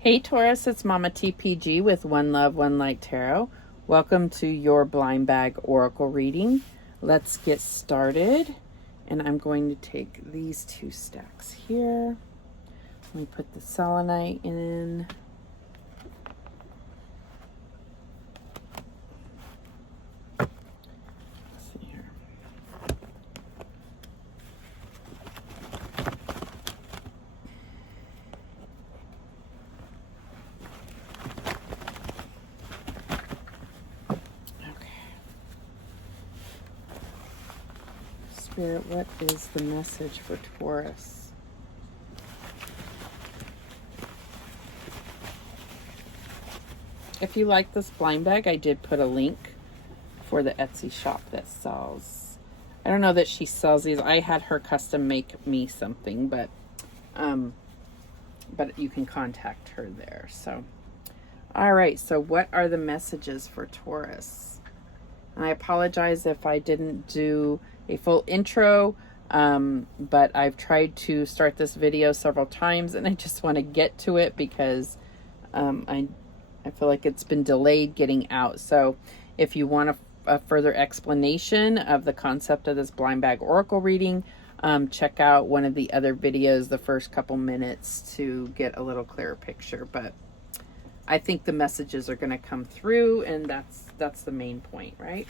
Hey Taurus, it's Mama TPG with One Love, One Light Tarot. Welcome to your blind bag oracle reading. Let's get started. And I'm going to take these two stacks here. Let me put the selenite in. Let's see here. Spirit, what is the message for Taurus? If you like this blind bag, I did put a link for the Etsy shop that sells. I don't know that she sells these. I had her custom make me something, but you can contact her there. So, all right. So what are the messages for Taurus? And I apologize if I didn't do a full intro, but I've tried to start this video several times and I just want to get to it because I feel like it's been delayed getting out. So if you want a further explanation of the concept of this blind bag oracle reading, check out one of the other videos, the first couple minutes, to get a little clearer picture. But I think the messages are going to come through, and that's the main point, right?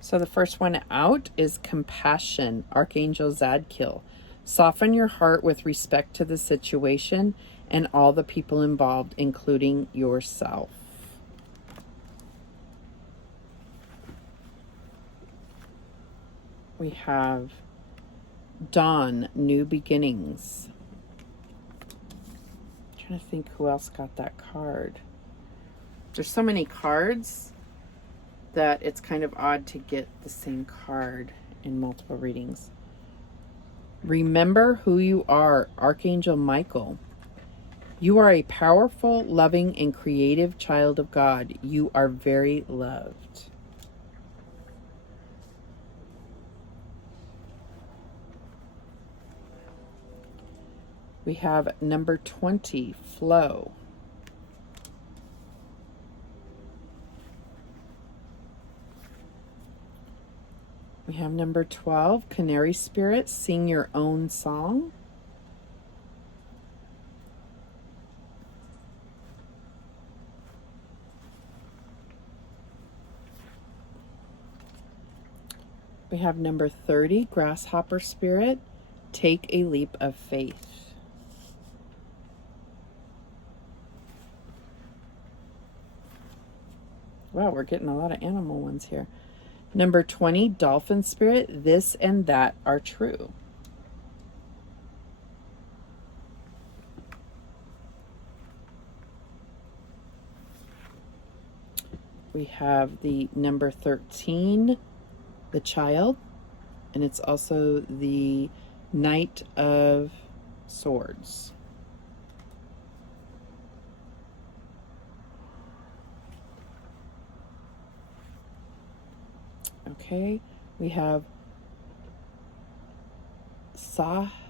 So the first one out is compassion, Archangel Zadkiel. Soften your heart with respect to the situation and all the people involved, including yourself. We have Dawn, New Beginnings. I'm trying to think who else got that card. There's so many cards that it's kind of odd to get the same card in multiple readings. Remember who you are, Archangel Michael. You are a powerful, loving, and creative child of God. You are very loved. We have number 20, Flow. We have number 12, Canary Spirit, Sing Your Own Song. We have number 30, Grasshopper Spirit, Take a Leap of Faith. Wow, we're getting a lot of animal ones here. Number 20, Dolphin Spirit, This and That Are True. We have the number 13, the Child, and it's also the Knight of Swords. Okay, we have Sahasrara.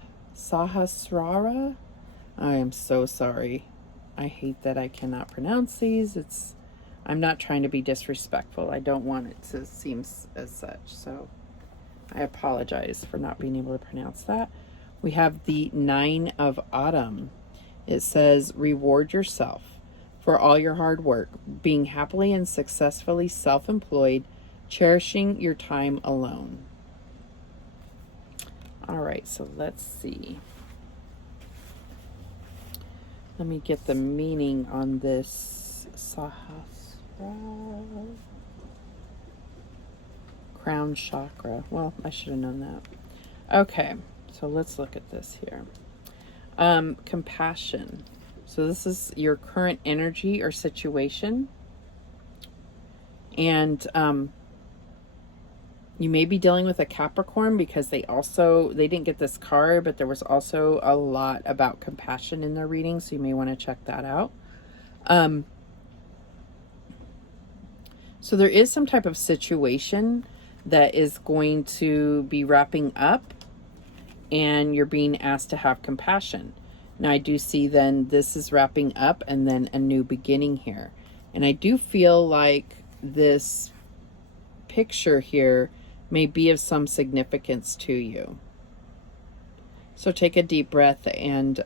I am so sorry. I hate that I cannot pronounce these. I'm not trying to be disrespectful. I don't want it to seem as such. So I apologize for not being able to pronounce that. We have the 9 of Autumn. It says, reward yourself for all your hard work, being happily and successfully self-employed, cherishing your time alone. All right, so let's see. Let me get the meaning on this Sahasrara. Crown chakra. Well, I should have known that. Okay, so let's look at this here. Compassion. So this is your current energy or situation. And you may be dealing with a Capricorn because they didn't get this card, but there was also a lot about compassion in their reading, so you may want to check that out. So there is some type of situation that is going to be wrapping up, and you're being asked to have compassion. Now I do see then this is wrapping up and then a new beginning here. And I do feel like this picture here may be of some significance to you. So take a deep breath and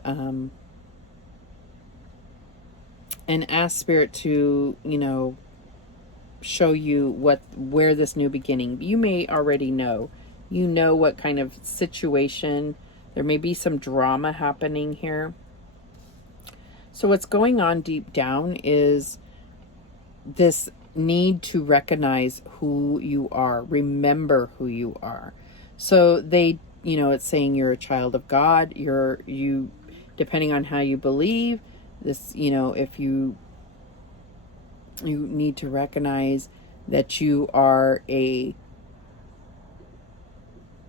ask Spirit to, show you where this new beginning. You may already know. You know what kind of situation. There may be some drama happening here. So what's going on deep down is this need to recognize who you are, remember who you are. So they, it's saying you're a child of God. You, depending on how you believe this, if you need to recognize that you are a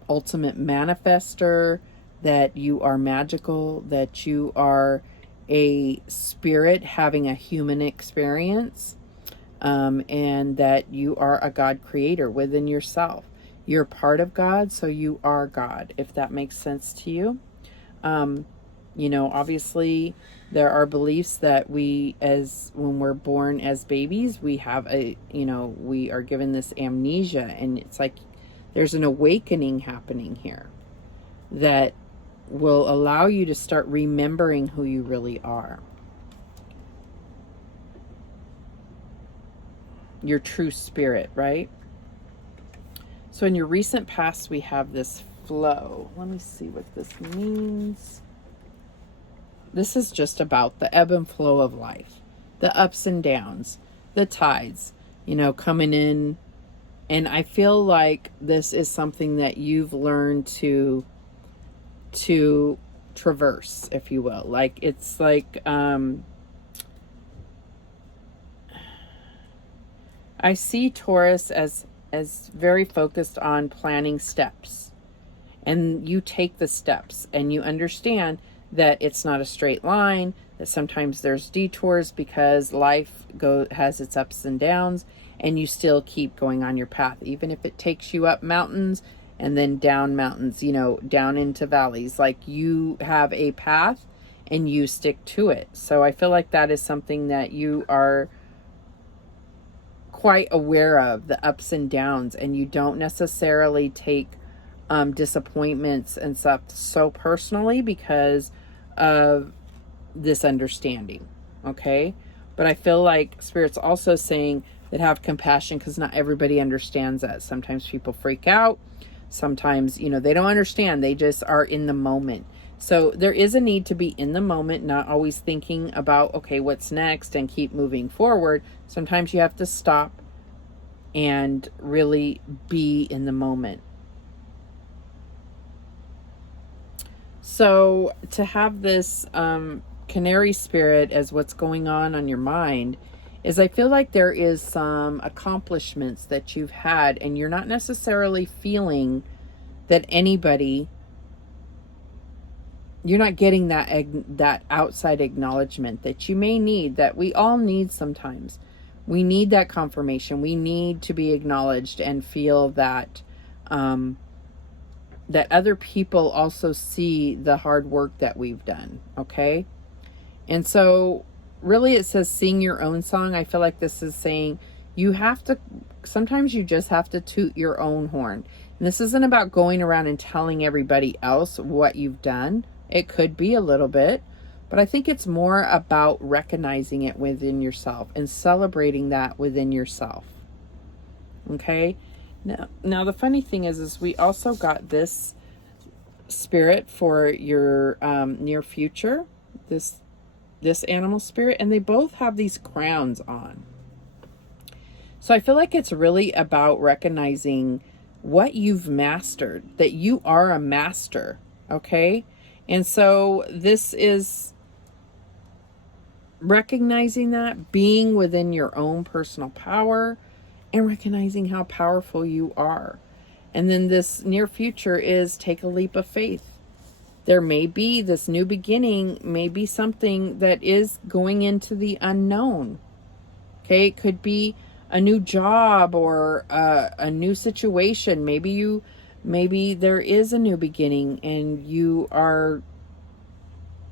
ultimate manifester, that you are magical, that you are a spirit having a human experience, and that you are a God creator within yourself. You're part of God, so you are God, if that makes sense to you. Obviously there are beliefs that when we're born as babies, we have we are given this amnesia, and it's like there's an awakening happening here that will allow you to start remembering who you really are. Your true spirit, right? So in your recent past, we have this flow. Let me see what this means. This is just about the ebb and flow of life, the ups and downs, the tides, coming in. And I feel like this is something that you've learned to traverse, if you will. Like, it's like, I see Taurus as very focused on planning steps, and you take the steps and you understand that it's not a straight line, that sometimes there's detours because life has its ups and downs, and you still keep going on your path, even if it takes you up mountains and then down mountains, down into valleys. Like, you have a path and you stick to it. So I feel like that is something that you are quite aware of, the ups and downs, and you don't necessarily take disappointments and stuff so personally because of this understanding. Okay. But I feel like Spirit's also saying that have compassion, because not everybody understands that. Sometimes people freak out. Sometimes, they don't understand. They just are in the moment. So there is a need to be in the moment, not always thinking about, okay, what's next, and keep moving forward. Sometimes you have to stop and really be in the moment. So to have this canary spirit as what's going on your mind is, I feel like there is some accomplishments that you've had, and you're not necessarily feeling that you're not getting that outside acknowledgement that you may need, that we all need sometimes. We need that confirmation. We need to be acknowledged and feel that that other people also see the hard work that we've done. Okay. And so really it says sing your own song. I feel like this is saying sometimes you just have to toot your own horn. And this isn't about going around and telling everybody else what you've done. It could be a little bit, but I think it's more about recognizing it within yourself and celebrating that within yourself. Okay. Now the funny thing is we also got this spirit for your near future, this animal spirit, and they both have these crowns on. So I feel like it's really about recognizing what you've mastered, that you are a master. Okay. And so this is recognizing that, being within your own personal power, and recognizing how powerful you are. And then this near future is take a leap of faith. There may be this new beginning, may be something that is going into the unknown. Okay, it could be a new job or a new situation. Maybe there is a new beginning and you are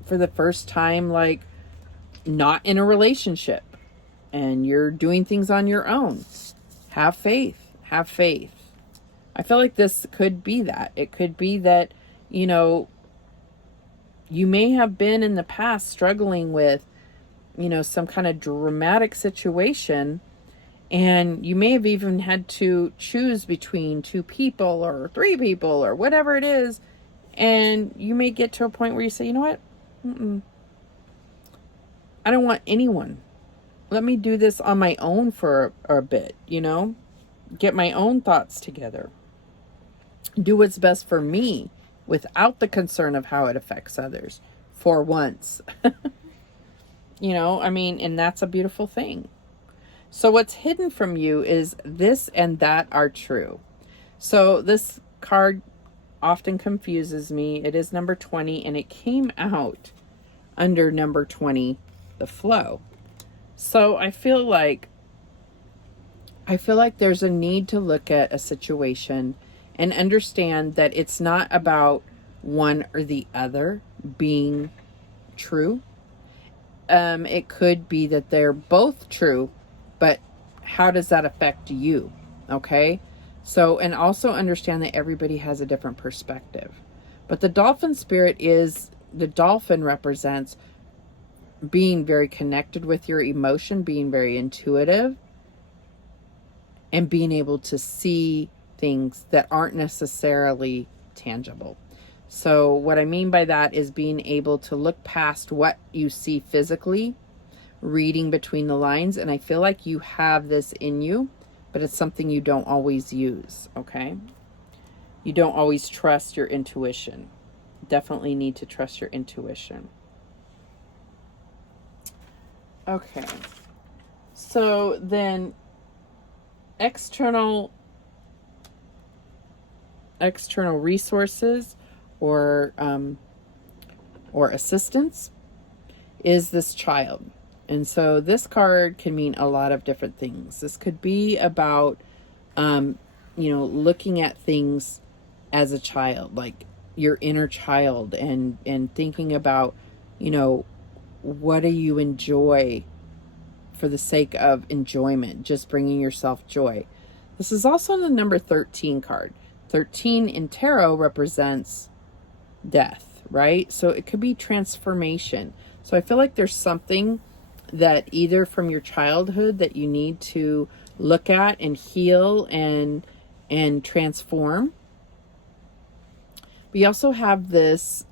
for the first time, like, not in a relationship and you're doing things on your own. Have faith. Have faith. I feel like this could be that. It could be that, you know, you may have been in the past struggling with, you know, some kind of dramatic situation, and you may have even had to choose between 2 people or 3 people or whatever it is, and you may get to a point where you say, you know what? I don't want anyone. Let me do this on my own for a bit, you know? Get my own thoughts together. Do what's best for me without the concern of how it affects others for once. You know, I mean, and that's a beautiful thing. So what's hidden from you is this and that are true. So this card often confuses me. It is number 20, and it came out under number 20, the flow. So I feel like there's a need to look at a situation and understand that it's not about one or the other being true. It could be that they're both true, but how does that affect you? Okay. So, and also understand that everybody has a different perspective. But the dolphin spirit the dolphin represents being very connected with your emotion, being very intuitive, and being able to see things that aren't necessarily tangible. So what I mean by that is being able to look past what you see physically, reading between the lines. And I feel like you have this in you, but it's something you don't always use, okay? You don't always trust your intuition. Definitely need to trust your intuition. Okay. So then external resources or assistance is this child. And so this card can mean a lot of different things. This could be about, you know, looking at things as a child, like your inner child, and thinking about, you know, what do you enjoy for the sake of enjoyment, just bringing yourself joy. This is also the number 13 card. 13 in tarot represents death, right? So it could be transformation. So I feel like there's something that either from your childhood that you need to look at and heal and transform. We also have this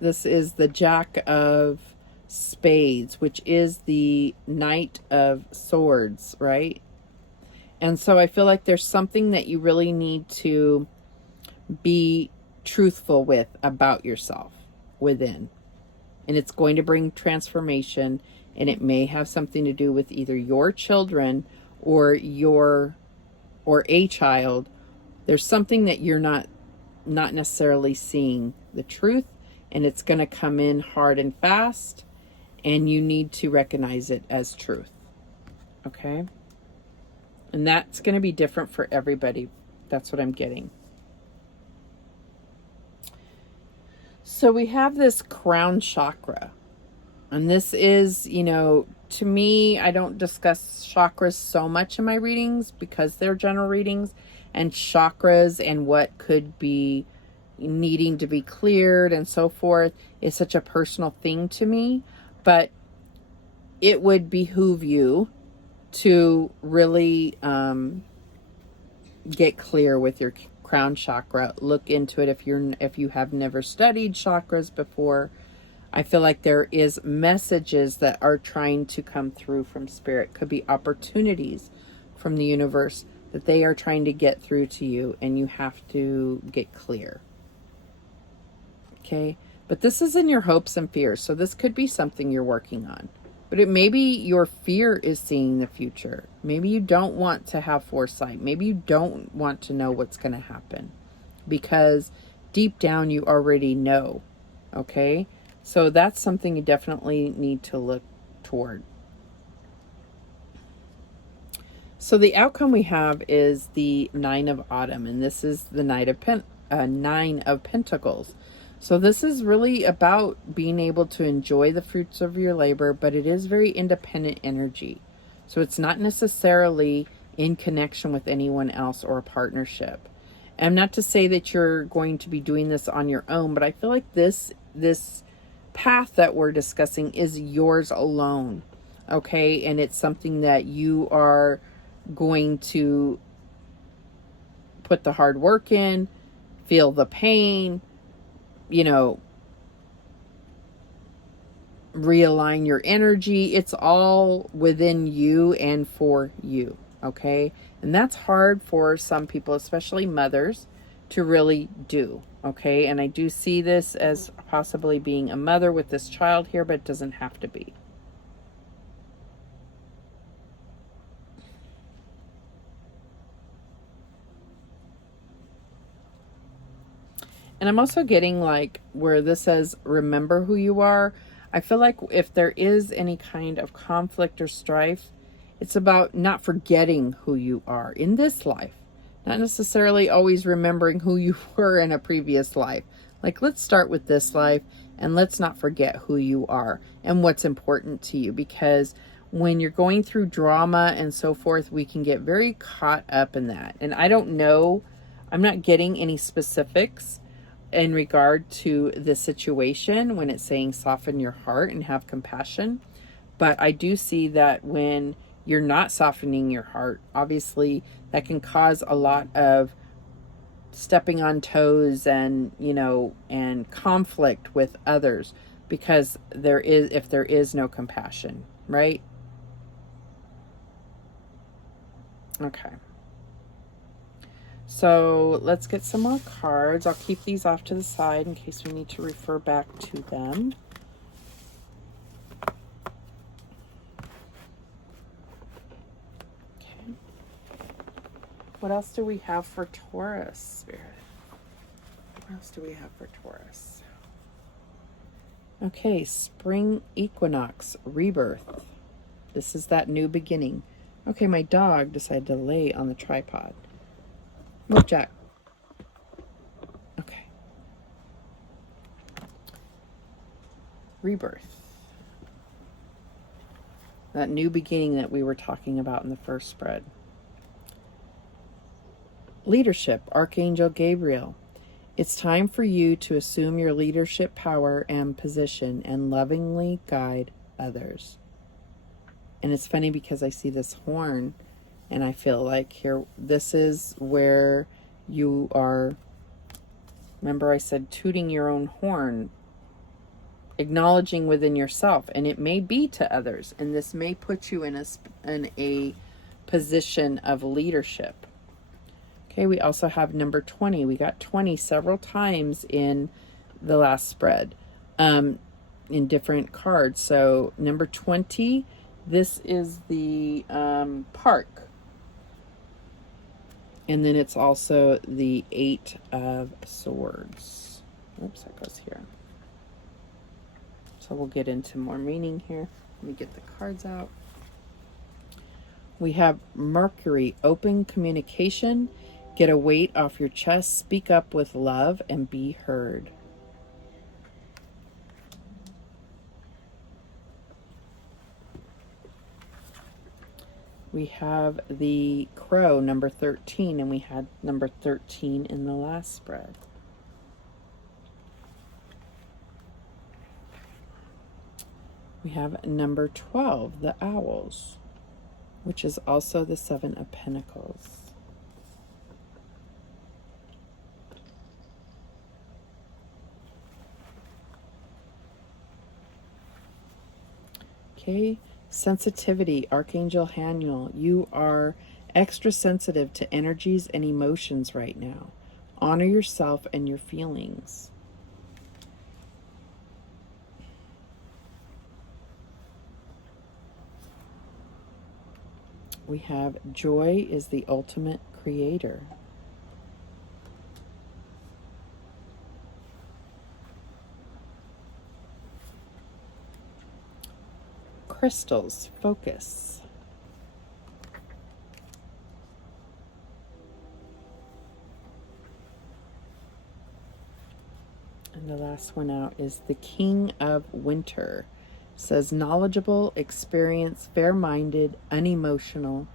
is the Jack of Spades, which is the Knight of Swords, right? And so I feel like there's something that you really need to be truthful with about yourself within. And it's going to bring transformation, and it may have something to do with either your children or a child. There's something that you're not necessarily seeing the truth, and it's going to come in hard and fast, and you need to recognize it as truth. Okay? And that's going to be different for everybody. That's what I'm getting. So we have this crown chakra. And this is, you know, to me, I don't discuss chakras so much in my readings because they're general readings. And chakras and what could be needing to be cleared and so forth is such a personal thing to me. But it would behoove you to really get clear with your crown chakra. Look into it if you have never studied chakras before. I feel like there is messages that are trying to come through from spirit. Could be opportunities from the universe that they are trying to get through to you, and you have to get clear. Okay? But this is in your hopes and fears, so this could be something you're working on. But it maybe your fear is seeing the future. Maybe you don't want to have foresight. Maybe you don't want to know what's going to happen because deep down you already know. Okay? So that's something you definitely need to look toward. So the outcome we have is the Nine of Autumn, and this is the Nine of Pentacles. So this is really about being able to enjoy the fruits of your labor, but it is very independent energy. So it's not necessarily in connection with anyone else or a partnership. And not to say that you're going to be doing this on your own, but I feel like this path that we're discussing is yours alone. Okay? And it's something that you are going to put the hard work in, feel the pain, you know, realign your energy. It's all within you and for you. Okay. And that's hard for some people, especially mothers, to really do. Okay. And I do see this as possibly being a mother with this child here, but it doesn't have to be. And I'm also getting like where this says, remember who you are. I feel like if there is any kind of conflict or strife, it's about not forgetting who you are in this life, not necessarily always remembering who you were in a previous life. Like, let's start with this life and let's not forget who you are and what's important to you, because when you're going through drama and so forth, we can get very caught up in that. And I don't know, I'm not getting any specifics in regard to the situation when it's saying soften your heart and have compassion. But I do see that when you're not softening your heart, obviously that can cause a lot of stepping on toes and, you know, and conflict with others, because if there is no compassion, right? Okay. So let's get some more cards. I'll keep these off to the side in case we need to refer back to them. Okay. What else do we have for Taurus, Spirit? What else do we have for Taurus? Okay, spring equinox, rebirth. This is that new beginning. Okay, my dog decided to lay on the tripod. Move, Jack. Okay. Rebirth. That new beginning that we were talking about in the first spread. Leadership, Archangel Gabriel. It's time for you to assume your leadership power and position and lovingly guide others. And it's funny because I see this horn and I feel like here, this is where you are, remember I said tooting your own horn, acknowledging within yourself, and it may be to others, and this may put you in a position of leadership. Okay, we also have number 20. We got 20 several times in the last spread, in different cards. So number 20, this is the park. And then it's also the 8 of Swords. Oops, that goes here. So we'll get into more meaning here. Let me get the cards out. We have Mercury, open communication. Get a weight off your chest. Speak up with love and be heard. We have the Crow, number 13, and we had number 13 in the last spread. We have number 12, the Owls, which is also the 7 of Pentacles. Okay, sensitivity, Archangel Haniel. You are extra sensitive to energies and emotions right now. Honor yourself and your feelings. We have joy is the ultimate creator. Crystals, focus. And The last one out is the King of Winter. It says knowledgeable, experienced, fair-minded, unemotional.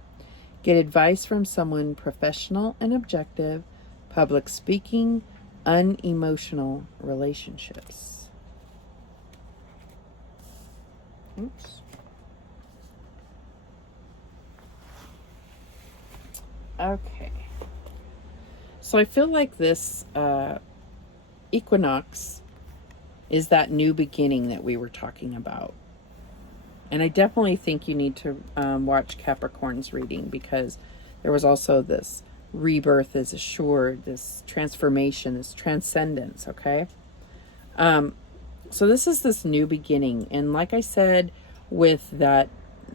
Get advice from someone professional and objective. Public speaking, unemotional relationships. Oops. Okay. So I feel like this equinox is that new beginning that we were talking about. And I definitely think you need to watch Capricorn's reading, because there was also this rebirth is assured, this transformation, this transcendence, okay? So this is this new beginning. And like I said, with that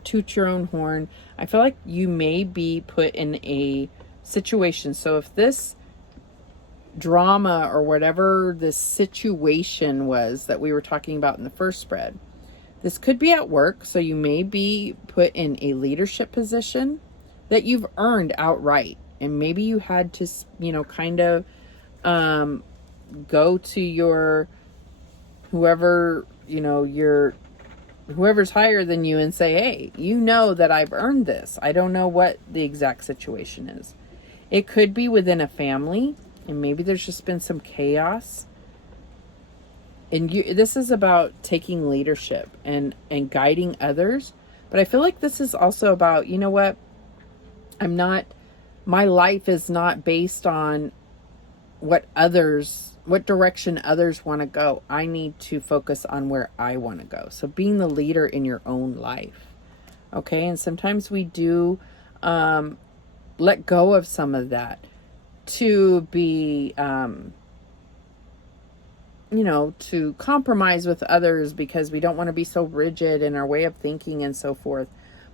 toot your own horn, I feel like you may be put in a situation. So if this drama or whatever this situation was that we were talking about in the first spread, this could be at work. So you may be put in a leadership position that you've earned outright. And maybe you had to, kind of go to your whoever's higher than you and say, hey, you know that I've earned this. I don't know what the exact situation is. It could be within a family, and maybe there's just been some chaos. And this is about taking leadership and guiding others. But I feel like this is also about, my life is not based on what direction others want to go. I need to focus on where I want to go. So being the leader in your own life. Okay. And sometimes we do let go of some of that to be, to compromise with others, because we don't want to be so rigid in our way of thinking and so forth.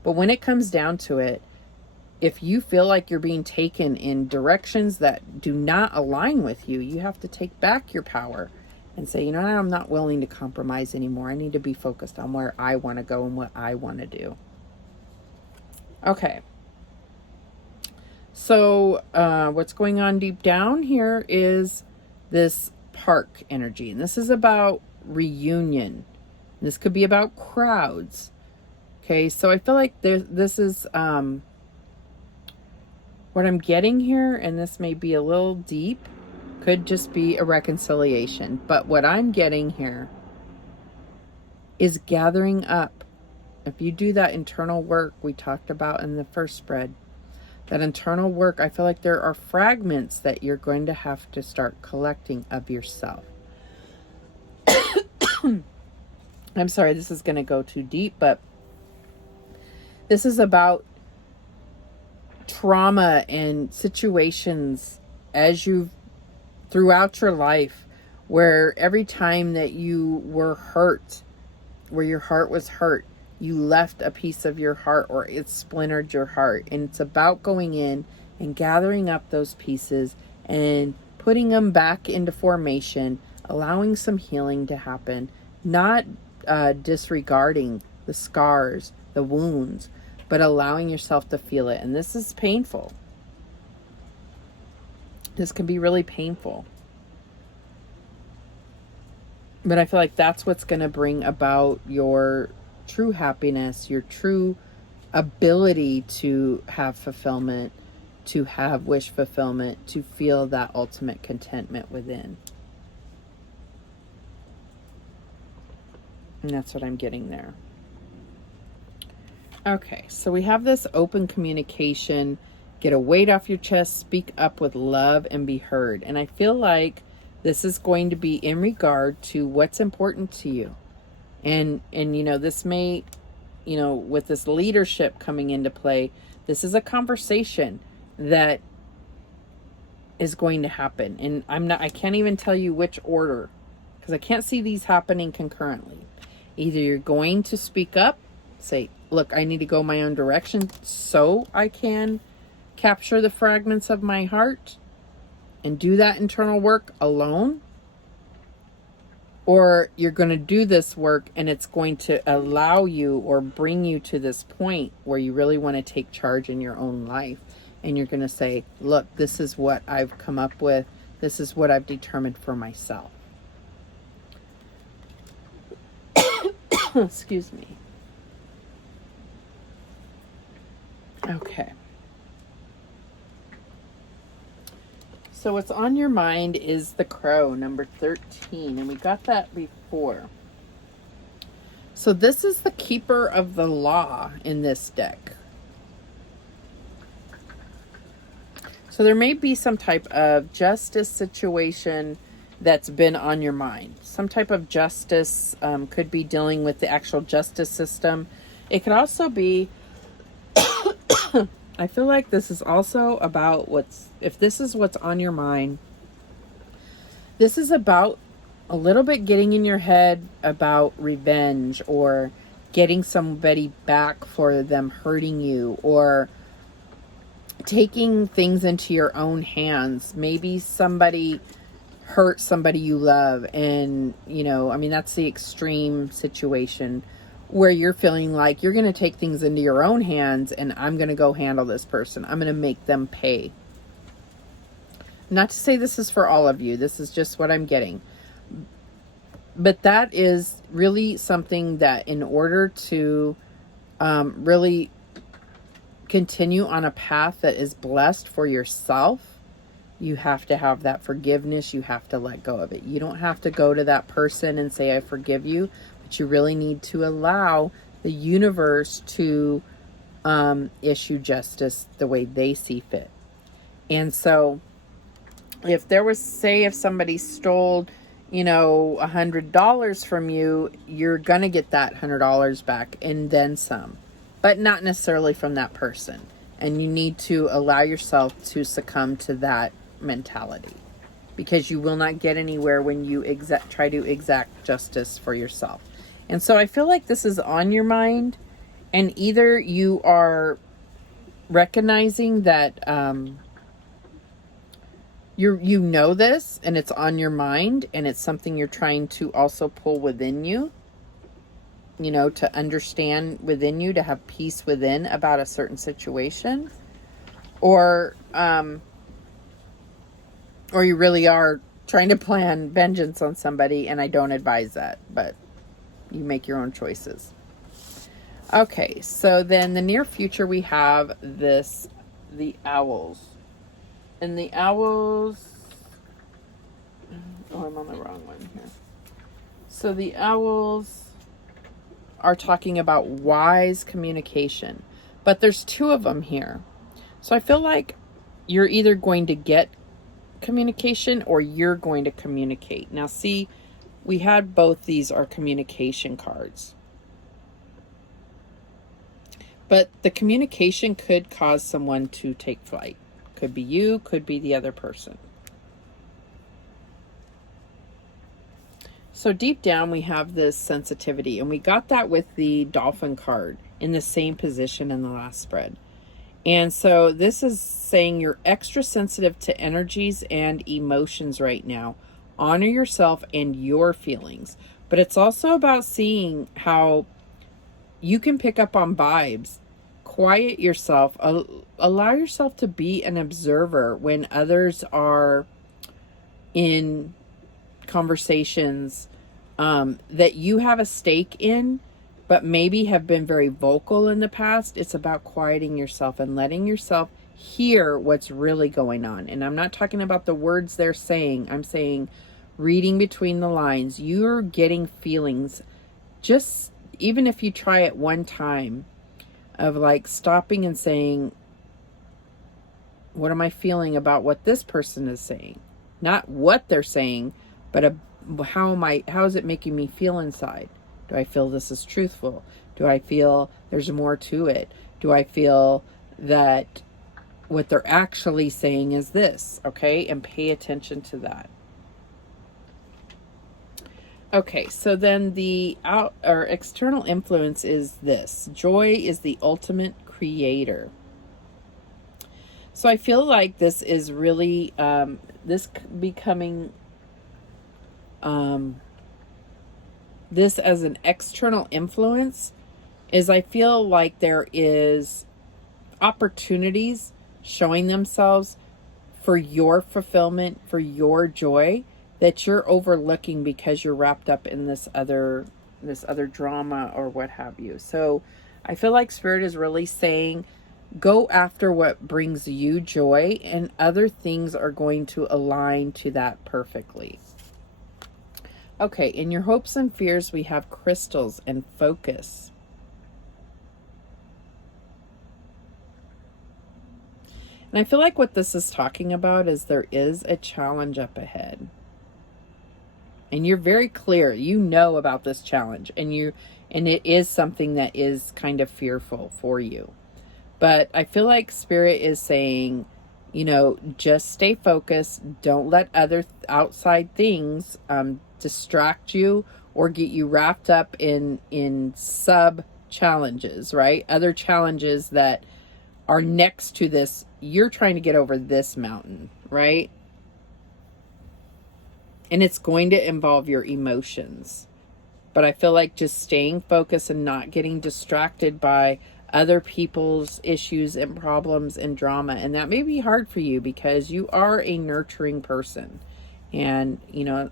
But when it comes down to it, if you feel like you're being taken in directions that do not align with you, you have to take back your power and say, I'm not willing to compromise anymore. I need to be focused on where I want to go and what I want to do. Okay. So what's going on deep down here is this park energy. And this is about reunion. This could be about crowds. Okay. So I feel like this is... what I'm getting here, and this may be a little deep, could just be a reconciliation. But what I'm getting here is gathering up. If you do that internal work we talked about in the first spread, that internal work, I feel like there are fragments that you're going to have to start collecting of yourself. I'm sorry, this is going to go too deep, but this is about trauma and situations throughout your life, where every time that you were hurt, where your heart was hurt, you left a piece of your heart, or it splintered your heart. And it's about going in and gathering up those pieces and putting them back into formation, allowing some healing to happen, not disregarding the scars, the wounds, but allowing yourself to feel it. And this is painful. This can be really painful. But I feel like that's what's going to bring about your true happiness, your true ability to have fulfillment, to have wish fulfillment, to feel that ultimate contentment within. And that's what I'm getting there. Okay, so we have this open communication, get a weight off your chest, speak up with love, and be heard. And I feel like this is going to be in regard to what's important to you. And this may, with this leadership coming into play, this is a conversation that is going to happen. And I can't even tell you which order, because I can't see these happening concurrently. Either you're going to speak up, say, look, I need to go my own direction so I can capture the fragments of my heart and do that internal work alone. Or you're going to do this work and it's going to allow you or bring you to this point where you really want to take charge in your own life. And you're going to say, look, this is what I've come up with. This is what I've determined for myself. Excuse me. Okay. So what's on your mind is the Crow, number 13, and we got that before. So this is the keeper of the law in this deck. So there may be some type of justice situation that's been on your mind. Some type of justice, could be dealing with the actual justice system. It could also be, I feel like this is also about if this is what's on your mind, this is about a little bit getting in your head about revenge, or getting somebody back for them hurting you, or taking things into your own hands. Maybe somebody hurt somebody you love, and that's the extreme situation where you're feeling like you're going to take things into your own hands, and I'm going to go handle this person. I'm going to make them pay. Not to say this is for all of you. This is just what I'm getting. But that is really something that, in order to really continue on a path that is blessed for yourself, you have to have that forgiveness. You have to let go of it. You don't have to go to that person and say, I forgive you. But you really need to allow the universe to issue justice the way they see fit. And so if there was, say, if somebody stole, $100 from you, you're going to get that $100 back and then some, but not necessarily from that person. And you need to allow yourself to succumb to that mentality, because you will not get anywhere when you try to exact justice for yourself. And so I feel like this is on your mind, and either you are recognizing that you know this and it's on your mind, and it's something you're trying to also pull within you, to understand within you, to have peace within about a certain situation, or you really are trying to plan vengeance on somebody, and I don't advise that, but you make your own choices. Okay, so then the near future, we have the owls. And the owls, I'm on the wrong one here. So the owls are talking about wise communication, but there's two of them here. So I feel like you're either going to get communication or you're going to communicate. Now see, we had both these are communication cards. But the communication could cause someone to take flight. Could be you, could be the other person. So deep down we have this sensitivity, and we got that with the dolphin card in the same position in the last spread. And so this is saying you're extra sensitive to energies and emotions right now. Honor yourself and your feelings. But it's also about seeing how you can pick up on vibes. Quiet yourself. Allow yourself to be an observer when others are in conversations that you have a stake in, but maybe have been very vocal in the past. It's about quieting yourself and letting yourself hear what's really going on. And I'm not talking about the words they're saying. I'm saying reading between the lines. You're getting feelings. Just even if you try it one time of like stopping and saying, what am I feeling about what this person is saying? Not what they're saying, but how is it making me feel inside? Do I feel this is truthful? Do I feel there's more to it? Do I feel that what they're actually saying is this? Okay, and pay attention to that. Okay, so then the external influence is this. Joy is the ultimate creator. So I feel like this is really, this becoming, this as an external influence is, I feel like there is opportunities showing themselves for your fulfillment, for your joy, that you're overlooking because you're wrapped up in this other this other drama or what have you. So I feel like Spirit is really saying, go after what brings you joy, and other things are going to align to that perfectly. Okay, in your hopes and fears, we have crystals and focus. And I feel like what this is talking about is there is a challenge up ahead. And you're very clear, you know about this challenge, and it is something that is kind of fearful for you. But I feel like Spirit is saying, just stay focused. Don't let other outside things distract you or get you wrapped up in sub challenges, right? Other challenges that are next to this. You're trying to get over this mountain, right? And it's going to involve your emotions. But I feel like just staying focused and not getting distracted by other people's issues and problems and drama. And that may be hard for you because you are a nurturing person. And,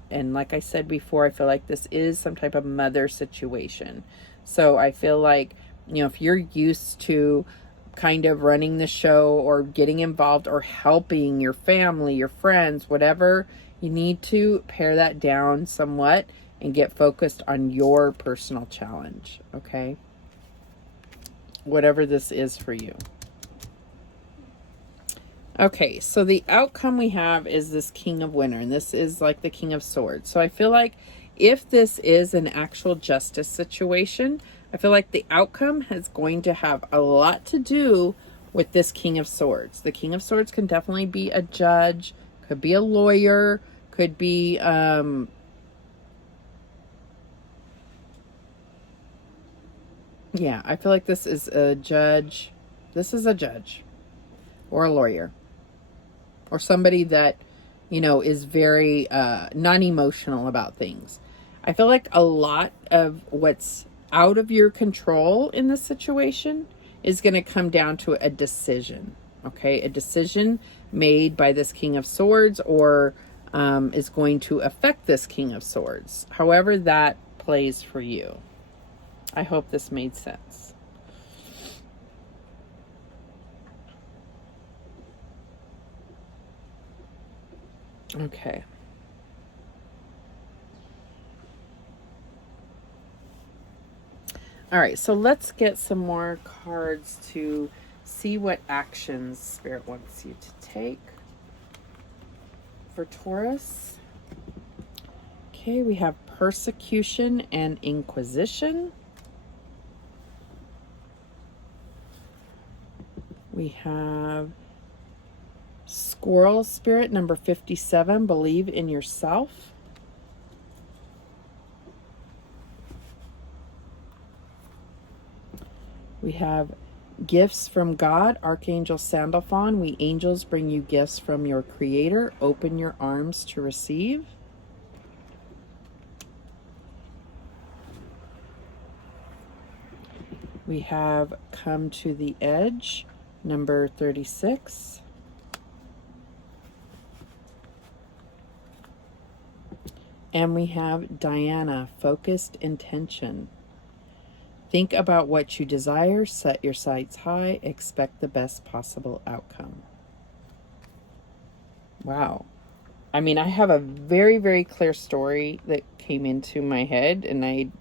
and like I said before, I feel like this is some type of mother situation. So I feel like, if you're used to kind of running the show or getting involved or helping your family, your friends, whatever, you need to pare that down somewhat and get focused on your personal challenge, okay? Whatever this is for you. Okay, so the outcome we have is this King of Winter, and this is like the King of Swords. So I feel like if this is an actual justice situation, I feel like the outcome is going to have a lot to do with this King of Swords. The King of Swords can definitely be a judge, could be a lawyer, could be yeah, I feel like this is a judge. This is a judge or a lawyer or somebody that, is very non-emotional about things. I feel like a lot of what's out of your control in this situation is going to come down to a decision, okay? A decision made by this King of Swords or is going to affect this King of Swords. However that plays for you. I hope this made sense. Okay. All right, so let's get some more cards to see what actions Spirit wants you to take for Taurus. Okay, we have persecution and inquisition. We have Squirrel Spirit, number 57, believe in yourself. We have gifts from God, Archangel Sandalphon. We angels bring you gifts from your Creator. Open your arms to receive. We have Come to the Edge, number 36. And we have Diana, Focused Intention. Think about what you desire, set your sights high, expect the best possible outcome. Wow. I mean, I have a very, very clear story that came into my head, and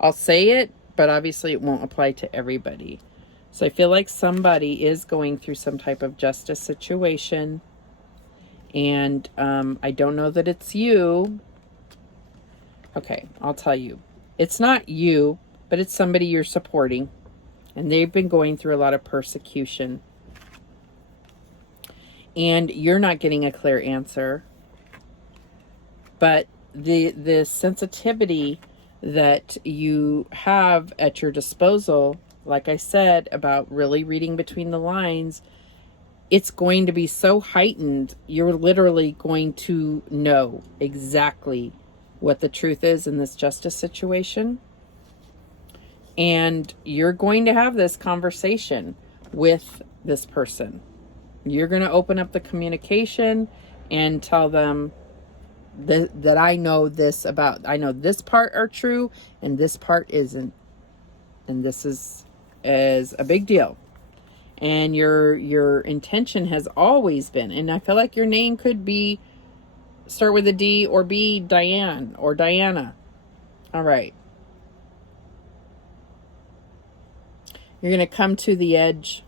I'll say it, but obviously it won't apply to everybody. So I feel like somebody is going through some type of justice situation, and I don't know that it's you. Okay, I'll tell you. It's not you, but it's somebody you're supporting, and they've been going through a lot of persecution. And you're not getting a clear answer. But the sensitivity that you have at your disposal, like I said, about really reading between the lines, it's going to be so heightened, you're literally going to know exactly what the truth is in this justice situation. And you're going to have this conversation with this person. You're going to open up the communication and tell them, that I know this about. I know this part are true and this part isn't. And this is a big deal. And your intention has always been, and I feel like your name could be start with a D or be Diane or Diana. All right. You're going to come to the edge.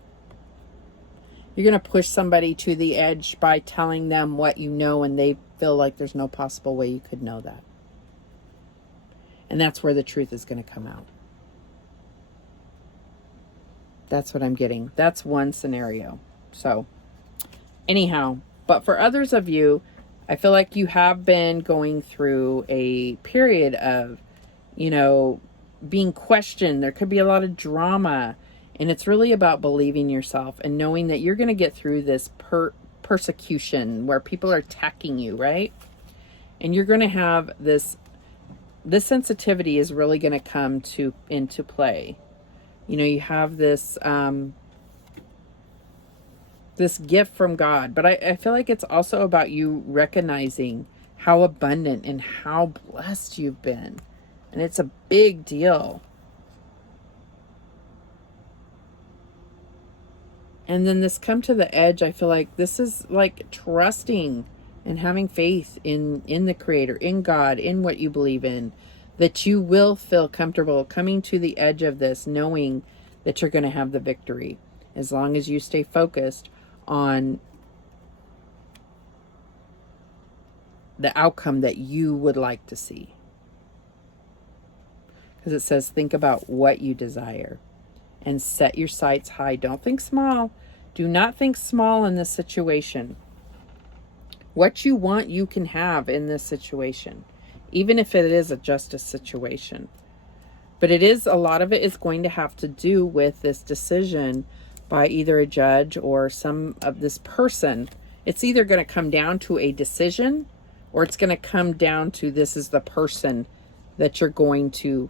You're going to push somebody to the edge by telling them what you know, and they feel like there's no possible way you could know that. And that's where the truth is going to come out. That's what I'm getting. That's one scenario. So, anyhow, but for others of you, I feel like you have been going through a period of, being questioned. There could be a lot of drama. And it's really about believing yourself and knowing that you're going to get through this persecution where people are attacking you, right? And you're going to have this sensitivity is really going to come into play. You have this this gift from God. But I feel like it's also about you recognizing how abundant and how blessed you've been. And it's a big deal. And then this come to the edge, I feel like this is like trusting and having faith in the Creator, in God, in what you believe in, that you will feel comfortable coming to the edge of this, knowing that you're going to have the victory, as long as you stay focused on the outcome that you would like to see. Because it says, think about what you desire and set your sights high. Don't think small. Do not think small in this situation. What you want, you can have in this situation, even if it is a justice situation. But a lot of it is going to have to do with this decision by either a judge or some of this person. It's either going to come down to a decision, or it's going to come down to this is the person that you're going to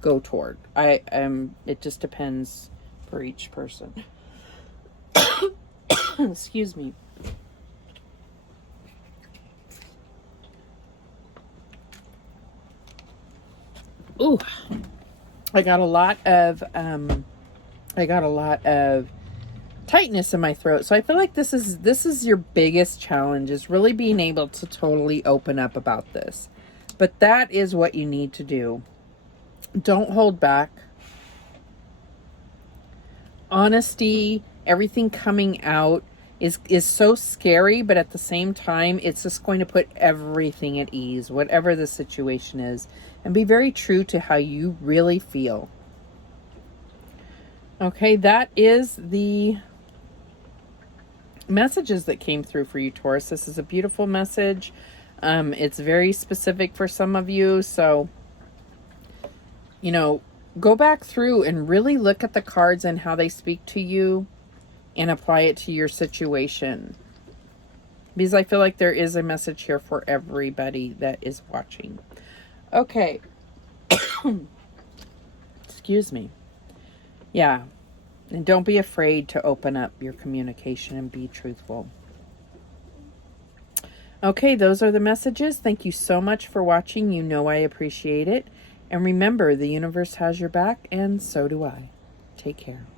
go toward. It just depends for each person. Excuse me. Ooh, I got a lot of tightness in my throat. So I feel like this is your biggest challenge, is really being able to totally open up about this. But that is what you need to do. Don't hold back. Honesty, everything coming out is so scary, but at the same time, it's just going to put everything at ease, whatever the situation is, and be very true to how you really feel. Okay, that is the messages that came through for you, Taurus. This is a beautiful message. It's very specific for some of you, so go back through and really look at the cards and how they speak to you and apply it to your situation. Because I feel like there is a message here for everybody that is watching. Okay. Excuse me. Yeah. And don't be afraid to open up your communication and be truthful. Okay, those are the messages. Thank you so much for watching. You know I appreciate it. And remember, the universe has your back, and so do I. Take care.